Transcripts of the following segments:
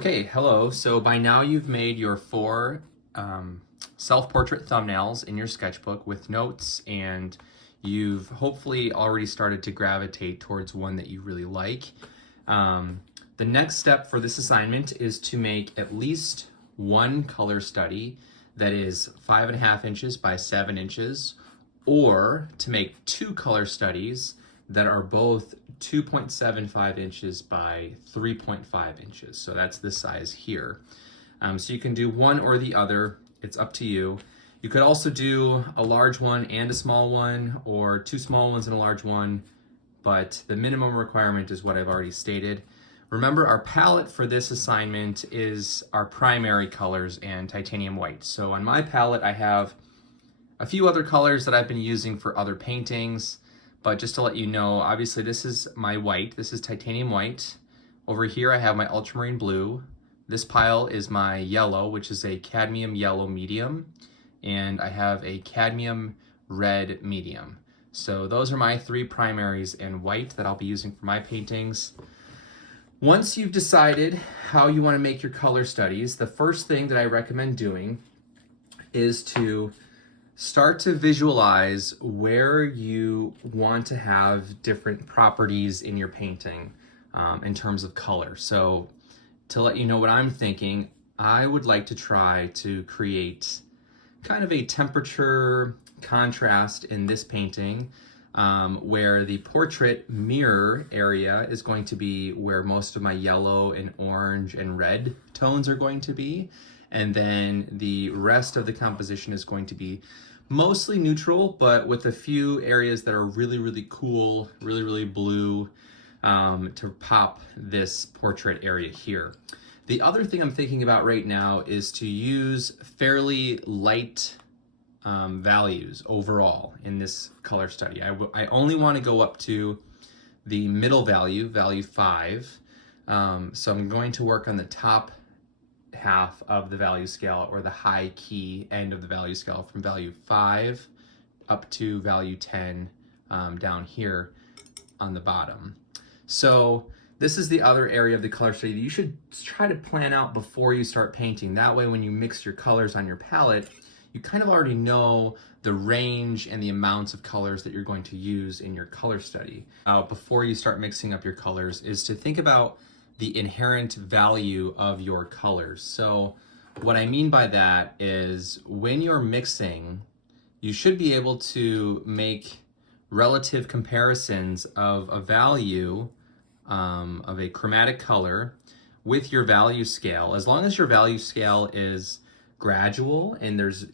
Okay, hello. So by now you've made your four self-portrait thumbnails in your sketchbook with notes, and you've hopefully already started to gravitate towards one that you really like. The next step for this assignment is to make at least one color study that is 5.5 inches by 7 inches, or to make two color studies that are both 2.75 inches by 3.5 inches. So that's this size here. So you can do one or the other, it's up to you. You could also do a large one and a small one, or two small ones and a large one, but the minimum requirement is what I've already stated. Remember, our palette for this assignment is our primary colors and titanium white. So on my palette, I have a few other colors that I've been using for other paintings, but just to let you know, obviously this is my white, this is titanium white. Over here I have my ultramarine blue. This pile is my yellow, which is a cadmium yellow medium, and I have a cadmium red medium. So those are my three primaries in white that I'll be using for my paintings. Once you've decided how you want to make your color studies, the first thing that I recommend doing is to start to visualize where you want to have different properties in your painting in terms of color. So to let you know what I'm thinking, I would like to try to create kind of a temperature contrast in this painting, where the portrait mirror area is going to be where most of my yellow and orange and red tones are going to be. And then the rest of the composition is going to be mostly neutral, but with a few areas that are really, really cool, really, really blue, to pop this portrait area here. The other thing I'm thinking about right now is to use fairly light values overall in this color study. I only want to go up to the middle value, value 5. So I'm going to work on the top half of the value scale, or the high key end of the value scale, from value 5 up to value 10 down here on the bottom. So this is the other area of the color study that you should try to plan out before you start painting. That way when you mix your colors on your palette, you kind of already know the range and the amounts of colors that you're going to use in your color study. Before you start mixing up your colors is to think about the inherent value of your colors. So what I mean by that is when you're mixing, you should be able to make relative comparisons of a value of a chromatic color with your value scale. As long as your value scale is gradual and there's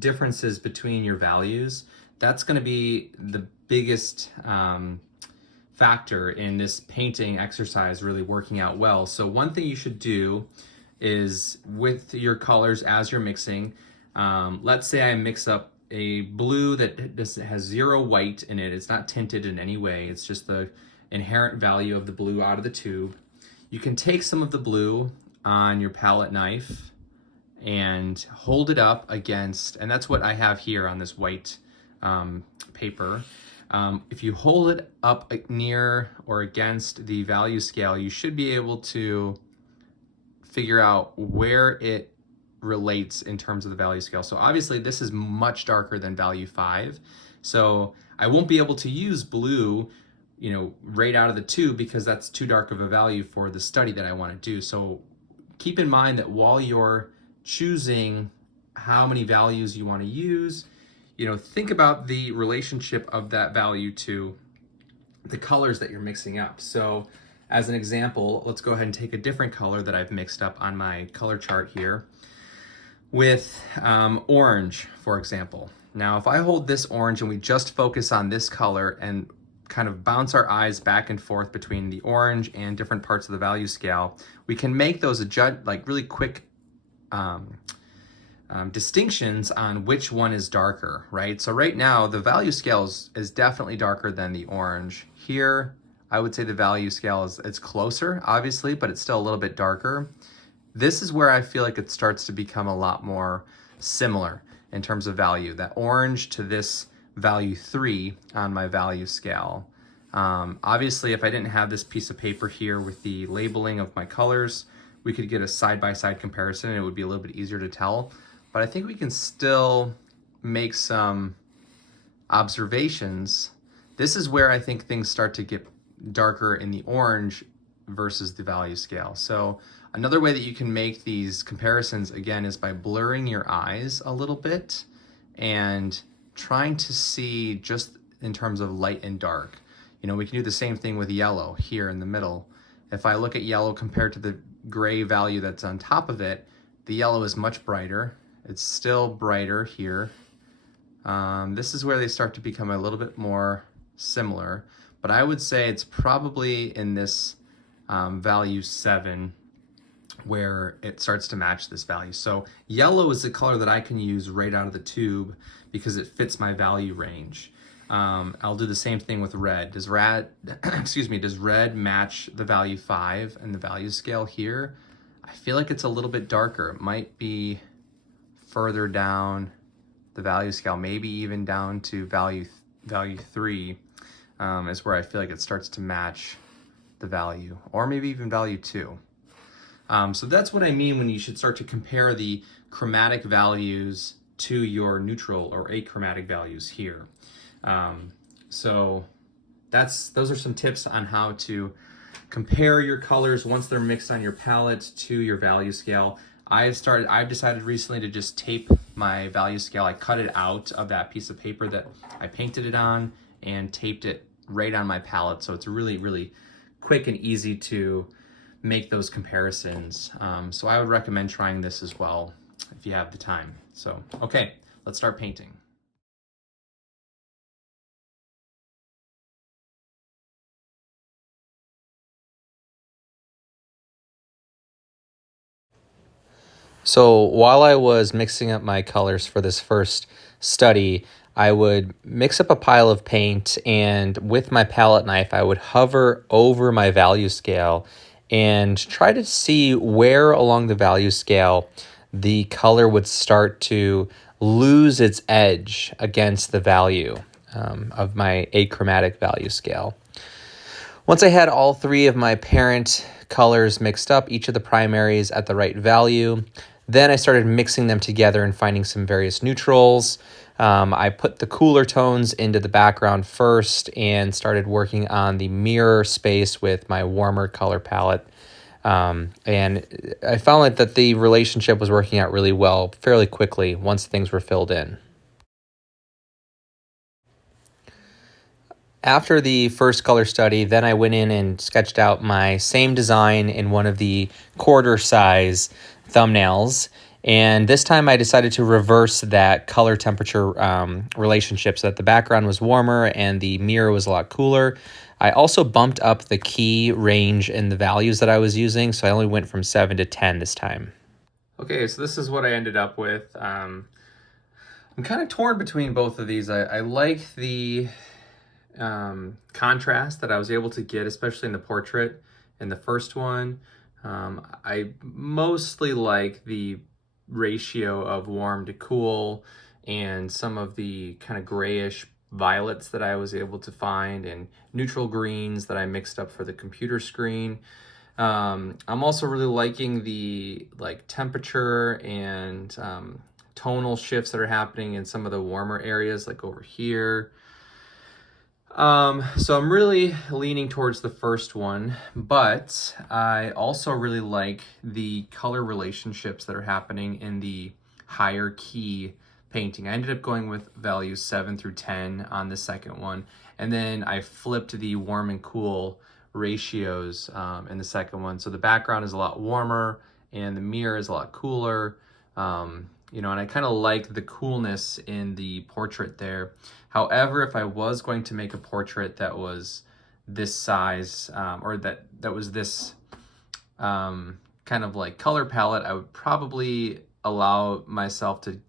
differences between your values, that's going to be the biggest factor in this painting exercise really working out well. So one thing you should do is with your colors as you're mixing, let's say I mix up a blue that has 0 white in it. It's not tinted in any way. It's just the inherent value of the blue out of the tube. You can take some of the blue on your palette knife and hold it up against, and that's what I have here on this white paper. If you hold it up near or against the value scale, you should be able to figure out where it relates in terms of the value scale. So obviously this is much darker than value 5. So I won't be able to use blue, right out of the tube, because that's too dark of a value for the study that I want to do. So keep in mind that while you're choosing how many values you want to use, think about the relationship of that value to the colors that you're mixing up. So as an example, let's go ahead and take a different color that I've mixed up on my color chart here with orange, for example. Now, if I hold this orange and we just focus on this color and kind of bounce our eyes back and forth between the orange and different parts of the value scale, we can make those really quick distinctions on which one is darker, right? So right now the value scale is definitely darker than the orange. Here, I would say the value scale it's closer, obviously, but it's still a little bit darker. This is where I feel like it starts to become a lot more similar in terms of value. That orange to this value 3 on my value scale. Obviously, if I didn't have this piece of paper here with the labeling of my colors, we could get a side-by-side comparison and it would be a little bit easier to tell. But I think we can still make some observations. This is where I think things start to get darker in the orange versus the value scale. So another way that you can make these comparisons, again, is by blurring your eyes a little bit and trying to see just in terms of light and dark. You know, we can do the same thing with yellow here in the middle. If I look at yellow compared to the gray value that's on top of it, the yellow is much brighter. It's still brighter here. This is where they start to become a little bit more similar, but I would say it's probably in this value 7 where it starts to match this value. So yellow is the color that I can use right out of the tube because it fits my value range. I'll do the same thing with red. Does red, does red match the value 5 and the value scale here? I feel like it's a little bit darker. It might be further down the value scale, maybe even down to value 3 is where I feel like it starts to match the value, or maybe even value 2. So that's what I mean when you should start to compare the chromatic values to your neutral or achromatic values here. So those are some tips on how to compare your colors once they're mixed on your palette to your value scale. I've decided recently to just tape my value scale. I cut it out of that piece of paper that I painted it on and taped it right on my palette. So it's really, really quick and easy to make those comparisons. So I would recommend trying this as well if you have the time. So, okay, let's start painting. So while I was mixing up my colors for this first study, I would mix up a pile of paint, and with my palette knife, I would hover over my value scale and try to see where along the value scale the color would start to lose its edge against the value of my achromatic value scale. Once I had all 3 of my parent colors mixed up, each of the primaries at the right value, then I started mixing them together and finding some various neutrals. I put the cooler tones into the background first and started working on the mirror space with my warmer color palette. And I found that the relationship was working out really well fairly quickly once things were filled in. After the first color study, then I went in and sketched out my same design in one of the quarter size thumbnails. And this time I decided to reverse that color temperature relationship so that the background was warmer and the mirror was a lot cooler. I also bumped up the key range in the values that I was using, so I only went from 7 to 10 this time. Okay, so this is what I ended up with. I'm kind of torn between both of these. I like the contrast that I was able to get, especially in the portrait in the first one. I mostly like the ratio of warm to cool and some of the kind of grayish violets that I was able to find and neutral greens that I mixed up for the computer screen. I'm also really liking the temperature and tonal shifts that are happening in some of the warmer areas, like over here. So I'm really leaning towards the first one, but I also really like the color relationships that are happening in the higher key painting. I ended up going with values 7 through 10 on the second one, and then I flipped the warm and cool ratios in the second one. So the background is a lot warmer and the mirror is a lot cooler. And I kind of like the coolness in the portrait there. However, if I was going to make a portrait that was this size, or that was this kind of like color palette, I would probably allow myself to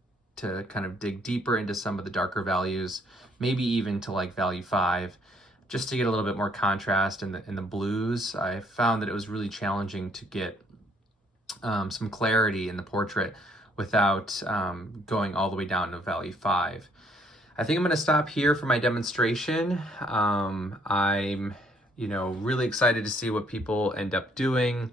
kind of dig deeper into some of the darker values, maybe even to like value 5, just to get a little bit more contrast in the blues. I found that it was really challenging to get some clarity in the portrait without going all the way down to value 5. I think I'm going to stop here for my demonstration. I'm really excited to see what people end up doing.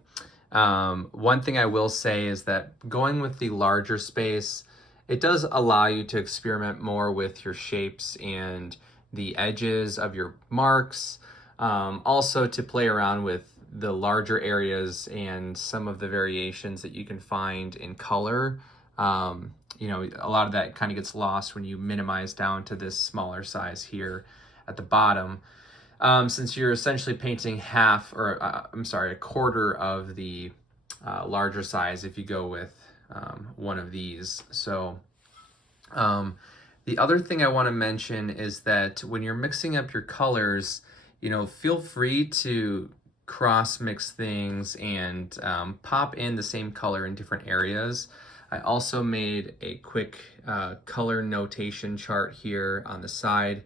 One thing I will say is that going with the larger space, it does allow you to experiment more with your shapes and the edges of your marks. Also to play around with the larger areas and some of the variations that you can find in color. You know, a lot of that kind of gets lost when you minimize down to this smaller size here at the bottom. Since you're essentially painting a quarter of the larger size if you go with one of these. So the other thing I want to mention is that when you're mixing up your colors, you know, feel free to cross mix things and pop in the same color in different areas. I also made a quick color notation chart here on the side.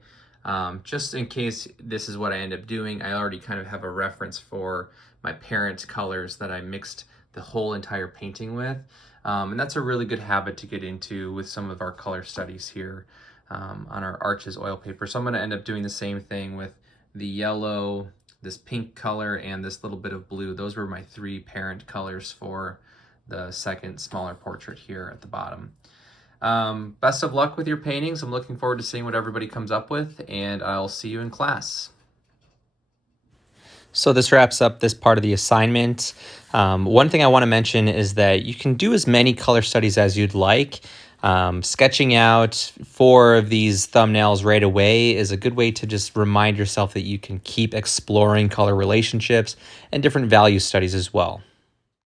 Just in case this is what I end up doing, I already kind of have a reference for my parent colors that I mixed the whole entire painting with. And that's a really good habit to get into with some of our color studies here on our Arches oil paper. So I'm going to end up doing the same thing with the yellow, this pink color, and this little bit of blue. Those were my 3 parent colors for the second smaller portrait here at the bottom. Best of luck with your paintings. I'm looking forward to seeing what everybody comes up with, and I'll see you in class. So this wraps up this part of the assignment. One thing I want to mention is that you can do as many color studies as you'd like. Sketching out 4 of these thumbnails right away is a good way to just remind yourself that you can keep exploring color relationships and different value studies as well.